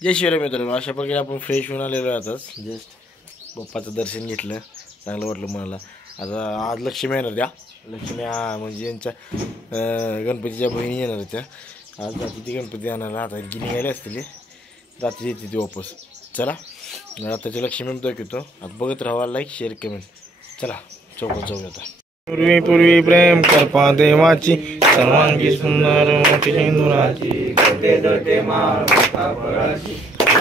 जय शिवराय मित्रांनो, अशा प्रकारे आपण फ्रेश होऊन आलेलो आताच जस्ट बाप्पाचं दर्शन घेतलं, चांगलं वाटलं मला। आता आज लक्ष्मी येणार त्या लक्ष्मी म्हणजे यांच्या गणपतीच्या बहिणी येणार त्या आज रात्री ती गणपती आणायला आता निघाले असतील, रात्री येते ती वापस। चला आताची लक्ष्मी दाखवतो, आता बघत राहा, लाईक शेअर कमेंट। चला चौकात जाऊया आता। पूर्वी पूर्वी प्रेम करपा देवाची सर्वांगी सुंदर मोठी हिंदुराची गते दटे माळ पराची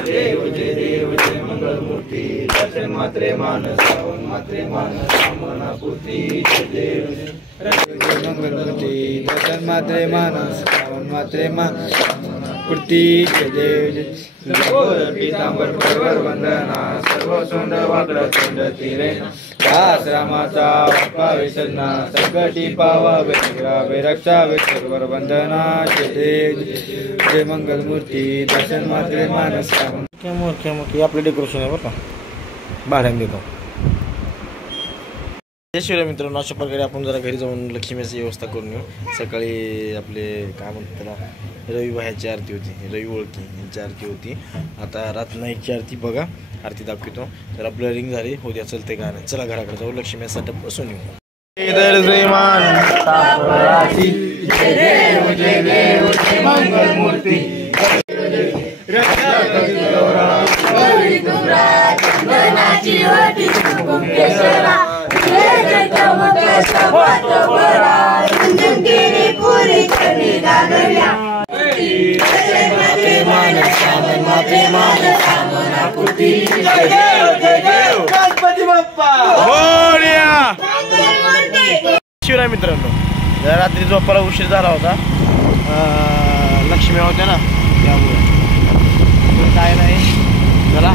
देव जय मंगल मूर्ती दर्शन मात्रे मानस श्रावण मात्रे मानस सामनापुती देव मंगल मूर्ती दर्शन मात्रे मानस श्रावण मात्रे मानस सामनापुती देव पीतांबर परवर वंदना सर्व सोंड वाकड सोंड तिरे आश्रमाचा बाप्पा विसरना संकटी पावावे रावे रक्षावे सर्वर वंदना देव जय मंगल मूर्ती दर्शन मात्रे मानस मोठी आपलं डेकोरेशन आहे बरं का, भाड्याने देतो। जय शिवराय मित्रांनो, अशा प्रकारे आपण जरा घरी जाऊन लक्ष्मीची व्यवस्था करून येऊ। सकाळी आपले काय म्हणतात त्याला रवी भायाची आरती होती, रवी ओळखी यांची आरती होती। आता रातनाईची आरती बघा, आरती दाखवतो। जरा ब्लरिंग झाली, उद्या चलते गाणं। चला घराकडे जाऊ, लक्ष्मी सेटअप बसून येऊ। मंगल मूर्ती शिवराय मित्रांनो, रात्री झोपायला उशीर झाला होता, लक्ष्मी होत्या ना त्यामुळे काय नाही। चला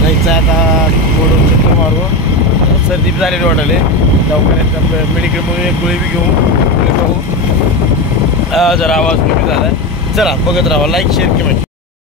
जायचं आता, थोडं चक्कर मारू, सर्दी झालेली वाटायले, दवाखान्यात मेडिकलमधून एक गोळी बी घेऊ, जरा आवाज कमी झाला। चला बघत राहा, लाईक शेअर कमेंट।